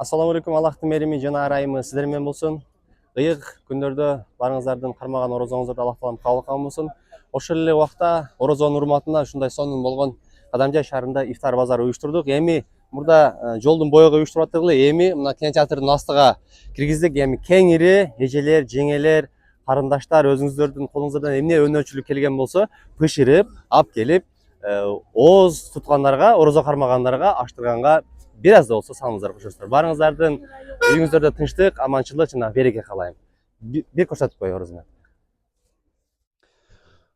Assalamu алейкум, Аллахтың мереме жана арайымы сіздермен болсын. Ыйык күндөрдө барыңыздардын кармаган орозоңуздарды Аллах таалам кабыл кылган болсын. Ошол эле убакта орозонун урматына ушундай сонун болгон Кадамжай шаарында ифтар базары уюштурдук. Эми мурда жолдун боюга уюштуруп аттык эле. Эми мына кинотеатрдын астыга киргиздик. Эми кеңири эжелер, жеңелер, карындаштар өзүңүздөрдүн колуңуздардан эмне өнөрчүлүк келген болсо бышырып алып келип ооз туткандарга, орозо кармагандарга аштырганга бир аз да болсо салымыңыздар кошосуздар. Барыңыздардын үйүңүздөрдө тынчтык, аманчылык жана береке каалайм. Бир көрсөтүп кой орозуна.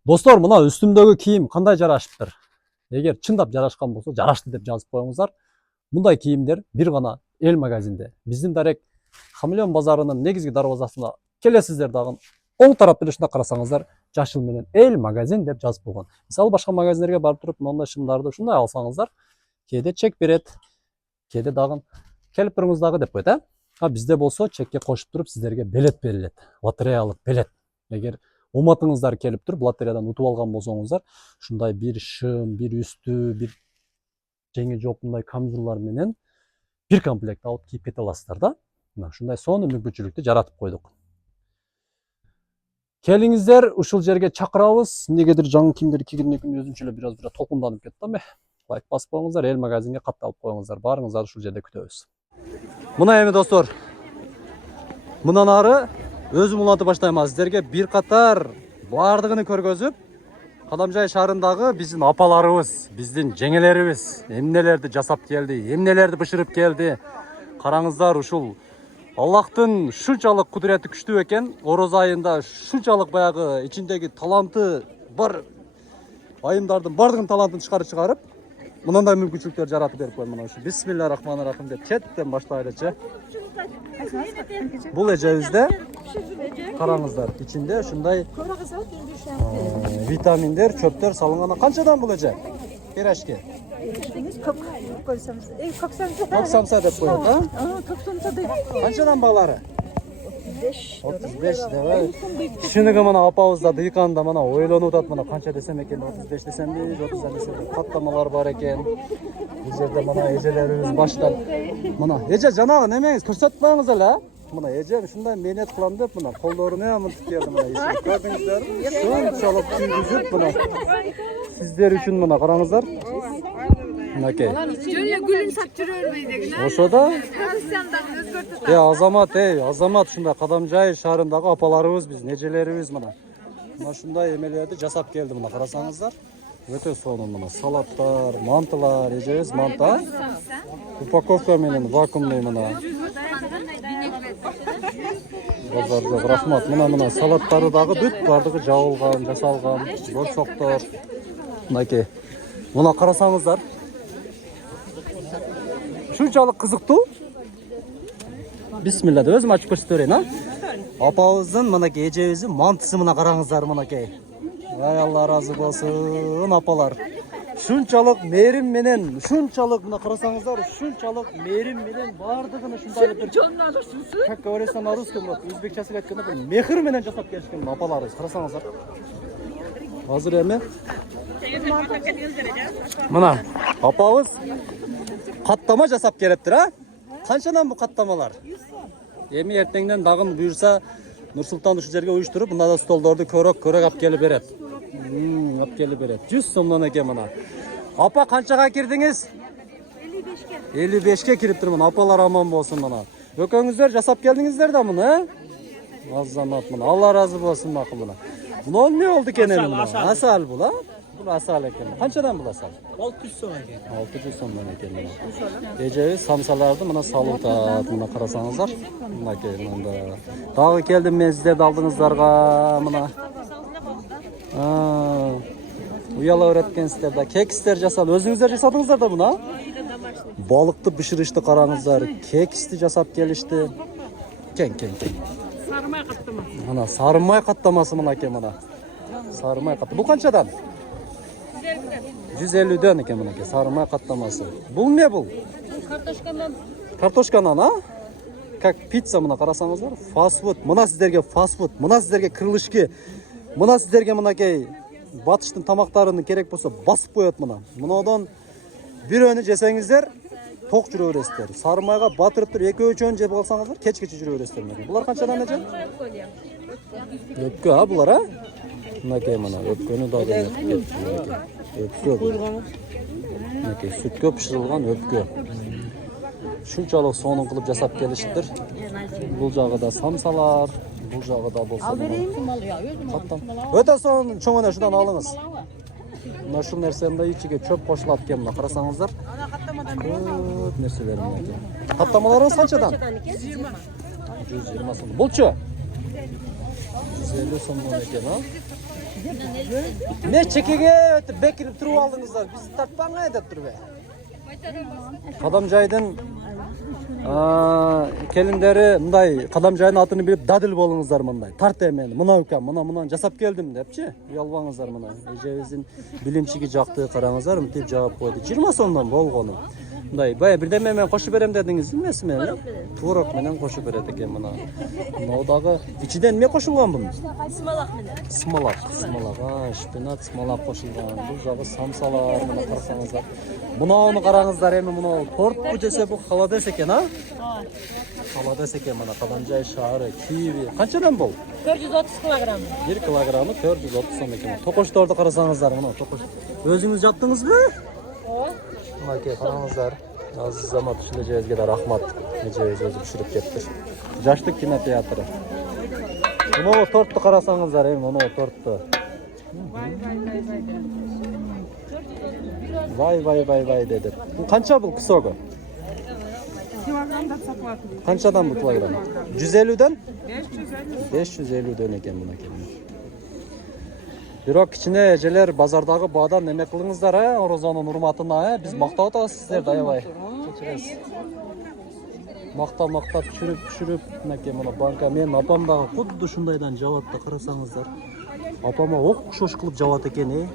Достор, мына үстүмдөгү кийим кандай жарашыптыр? Эгер чындап жарашкан болсо, жарашты деп жазып коюңуздар. Мындай кийимдер бир гана эл магазинде. Биздин дарек Хамелеон базарынын негизги дарбазасына келесиздер дагы. Оң тарап эле карасаңыздар, жашыл менен эл магазин деп жазып койгон. Мисалы башка магазиндерге барып туруп, мындай шымдарды ушундай алсаңыздар, кээде чек берет, кээде дагы келип туруңуз дагы деп коет, А бизде болсо чекке кошуп туруп сиздерге билет берилет. Лотереялык билет. Эгер уматыңыздар келип туруп лотереядан утуп алган болсоңуздар, ушундай бир шым, бир үстү, бир жеңи жопундай камзулдар менен бир комплект алып кийип кете аласыздар да. Мына ушундай сонун мүмкүнчүлүктү жаратып койдук. Келиңиздер, ушул жерге чакырабыз. Негедир жаңы кийимдерди кийгенден кийин өзүнчө эле бир аз толкунданып кеттим. Лайк басып коюңуздар, эл магазинге катталып коюңуздар. Барыңыздарды ушул жерде күтөбүз. Мына эми достор, мындан ары өзүм улантып баштайм сиздерге бир катар баардыгын көргөзүп, Кадамжай шаарындагы биздин апаларыбыз, биздин жеңелерибиз эмнелерди жасап келди, эмнелерди бышырып келди. Караңыздар, ушул Аллахтын шунчалык кудурети күчтүү экен. Ороз айында шунчалык баягы ичиндеги таланты бар айымдардын бардыгын талантын чыгарып, мындай мүмкүнчүлүктөр жаратып берип койгон. Мына ушу бисмиллахиррахманиррахим деп четтен баштайлычы. Бул эжебизде караңыздар, ичинде ушундай витаминдер, чөптөр салынган. Канчадан бул эже? Пирожки. Көксамса деп коет, Канчадан балары? 35 деп. Шыныгы мына апабызда дыйканда мына ойлонуп атат, мына канча десем экен, 35 десемби, 30 десемби, каттамалар бар экен. Бул жерде мына эжелерибиз баштан. Мына эже жанагы немеңиз көрсөтпөңүз эле, Мына эже ушундай менет кылам деп мына колдоруна мынтип келди, мына көрдүңүздөрбү? Шунчалык күйгүзүп мына сиздер үчүн мына караңыздар. Мынакей. Жөнү гүлүн сап жүрө бербейди. Ошодо Профессионалдык өзгөртүп. Азамат ушундай Кадамжай шаарындагы апаларыбыз, биз нежелерибиз мына. Мына ушундай эмелерди жасап келди, мына карасаңыздар. Өтө сонун мына салаттар, мантылар, эжебиз манта. Упаковка менен вакуумный мына. Базарда рахмат. Мына салаттары дагы бүт бардыгы жабылган, жасалган, борсоктор. Мынакей. Мына карасаңыздар. Шунчалык кызыктуу. Бисмилла деп өзүм ачып көрсөтө берейин, Апабыздын мынакей эжебиздин мантысы мына караңыздар, мынакей. Ай Алла разы болсун апалар. Шунчалык мээрим менен, шунчалык мына карасаңыздар, шунчалык мээрим менен бардыгын ушундай бир Жонуна алышсыз. Как говорится на русском, өзбекчасында айтканда бир мехир менен жасап келишкен апаларыбыз. Карасаңыздар. Азыр эми мына апабыз каттама жасап келептир, Канчадан бу каттамалар? Эми эртеңден дагы буюрса Нурсултан ушул жерге уюштуруп, мында столдорду көрөк алып келип берет. Алып келип берет. 100 сомдон экен мына. Апа канчага кирдиңиз? 55. 55ке кириптир мына. Апалар аман болсун мына. Өкөңүздөр жасап келдиңиздер да мына, Азамат мына. Алла разы болсун макул мына. Мына эмне болду экен эми мына? Асал бул, Бул асал экен. Канчадан бул асал? 600 сом экен. 600 сомдон экен мына. Эжебиз самсаларды мына салып атат, мына карасаңыздар. Мынакей мында. Дагы келдим мен сиздерди алдыңыздарга мына. Уяла öğreткенсиздер да. Кексиздер жасап, өзүңүздөр жасадыңыздар да мына. Балыкты бышырышты караңыздар. Кексти жасап келишти. Кен. Сарымай каттамасы. Мына сарымай каттамасы мынакей мына. Сарымай каттамасы. Бул канчадан? 150дөн экен мынакей сарымай каттамасы. Бул эмне бул? Картошканан, Как пицца мына карасаңыздар. Фастфуд. Мына сиздерге фастфуд. Мына сиздерге крылышки. Мына сиздерге мынакей батыштын тамактарын керек болсо басып коет мына. Мынодон бирөөнү жесеңиздер тоқ жүре бересіздер. Сарымайға батырып тұр, екеуі жеп алсаңыздар, кеш-кеше жүре бересіздер. Бұлар қаншадан екен? Өпке, бұлар, а? Мінекей мына, өпкені да өпке бұл. Мінекей, сүтке пішірілген өпке. Шунчалық соның қылып жасап келішіздер. Бұл жағы да самсалар, бұл жағы да болса. Өте соң чоңына шудан алыңыз. Мына шул нәрсені ичиге чөп қосылады екен, мына қарасаңыздар. Көп нәрселер мінекей. Қаттамаларыңыз қаншадан? 120 сом. Бұл чө? 150 сомнан екен, а? Не чекеге өтіп бекіріп тұру алдыңыздар, біз тартпаңа едіп тұр бе? Қадамжайдың келіндері мындай Қадамжайдың атыны біліп дадыл болыңыздар мындай. Тарт емен, мына өкем, мына жасап келдім депші. Ұялбаңыздар мына. Ежевіздің білімшіге жақты қараңыздар, үмтеп жауап қойды. 20 сомнан болғаны. Мындай, бай бірдеме мен қошы берем дедіңіз, білмесі мен? Туырық менен қошы береді екен мына. Мынаудағы ичиден ме қошылған бұны? Смалақ менен. Смалақ, шпинат, смалақ қошылған. Бұл жағы самсалар, мына қарасаңыздар. Мұнауыны қараңыздар емі, мұнау торт бүтесе бұл халадес екен, а? Халадес екен, мына Қадамжай шары, киви. Қаншадан бұл? 430 килограмм. 1 килограммы 430 сом екен. Тоқошторды қарасаңыздар, мұнау тоқош. Өзіңіз жаттыңыз бі? Мінекей қараңыздар. Азиз Замат Шілежевізге де рахмат. Шілежевіз өзі пішіріп кеттір. Жаштық кинотеатры. Мұнау тортты қарасаңыздар, мұнау тортты. Вай деді. Бұл қанша бұл кісоғы? Килограммдап сатылады. Қаншадан бұл килограмм? 150-ден? 550-ден екен мұна келін. Бирок кичине эжелер базардағы бадан неме кылыңыздар, Орозонун урматына, биз мактап атабыз сиздерди аябай. Кечиресиз. Мактап түшүрүп, мынакей мына банка мен апам дагы кудду ушундайдан жабат да карасаңыздар. Апама окшош кылып жабат экен,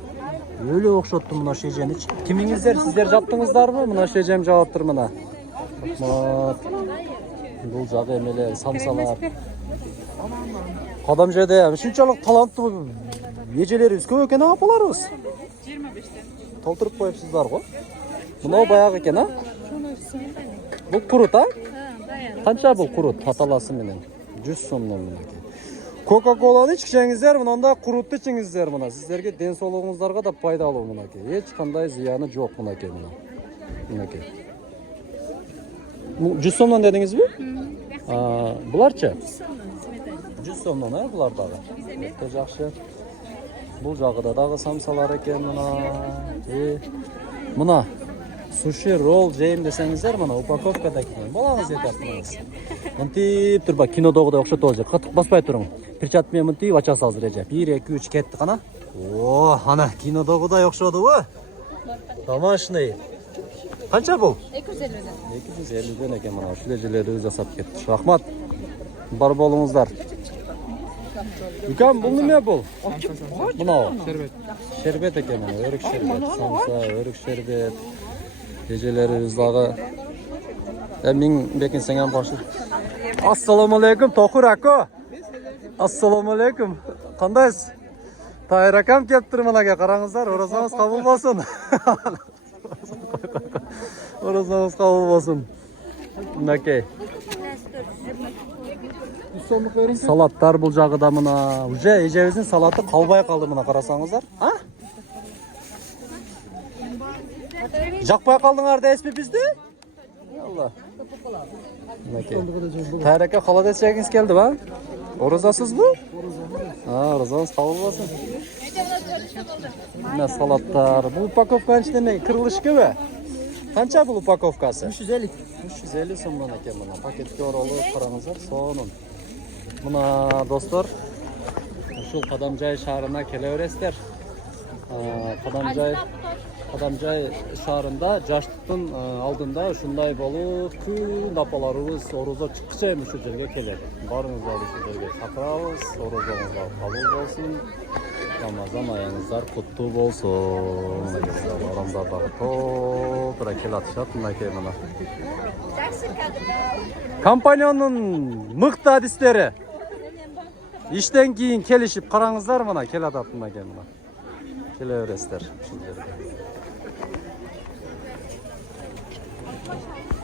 Өлө окшотту мына шеженич. Кимиңиздер, сиздер жаптыңыздарбы? Мына шежем жабаттыр мына. Рахмат. Бул жагы эмелер, самсалар. Кадамжайда ушунчалык таланттуу ежелерибиз көп экен, апаларыбыз. 25тен. Толтырып коюпсуздар го. Мынау баягы экен, а? Бул курут, а? Канча бул курут аталасы менен? 100 сомдон мынакей. Кока-коланы ичсеңиздер, мынанда курутты ичиңиздер мына. Сиздерге ден соолугуңуздарга да пайдалуу мынакей. Эч кандай зыяны жок мынакей мына. Мынакей. 100 сомдон дедиңизби? Буларчы? 100 сомдон, булар дагы. Өтө жакшы. Бул жагыда дагы самсалар экен мына. Мына суши ролл жейм десеңиздер, мына упаковкада экен. Балаңыз айтасыңыз. Мынтип турба кинодогудай окшотуп алып, катык баспай туруң. Перчат менен мынтип ача салып реже. 1 2 3 кетти кана. Ана кинодогудай окшодубу? Домашний. Канча бул? 250'den. 250'den екен мына. Шүлежелерді жасап кетті. Рахмат. Бар болуңуздар. Үкем, бұл неме бұл? Мынау. Шербет екен мына. Өрік шербет. Самса, өрік шербет. Ежелеріміз дағы. Мен бекін сеңен башы. Ассаламу алейкум, Тохур ако. Ассаламу алейкум. Қандайсыз? Тайыр акам кеп тұр мұнаға. Қараңыздар, оразаңыз қабыл болсын. Оразаңыз қабыл болсын. Мінекей. Салаттар бұл жағыда мына. Уже ежевіздің салаты қалбай қалды мына қарасаңыздар. Жақпай қалдыңар да еспе бізді? Алла. Тайрака қаладес жегіңіз келді ба? Оразасыз бұл? Оразаңыз қабыл болсын. Мына салаттар. Бұл упаковка ішінде кырылышқы бе? Қанша бұл упаковкасы? 350. 350 сомнан екен мына. Пакетке оралып қараңыздар, сонын. Мына достар, ушул Кадамжай шаарына келе бересиздер. Кадамжай шаарында жаштыктын алдында ушундай болуп күн апаларыбыз орозо чыккыча эми ушул жерге келет. Барыңыздар ушул жерге чакырабыз, орозоңуздар кабыл болсун. Рамазан айыңыздар куттуу болсун. Адамдар дагы толтура келатышат мынакей мына. Компанионун мыкты адистери. Иштен кийин келишип караңыздар мына келатат мынакей мына. Келе бересиздер ушул жерге.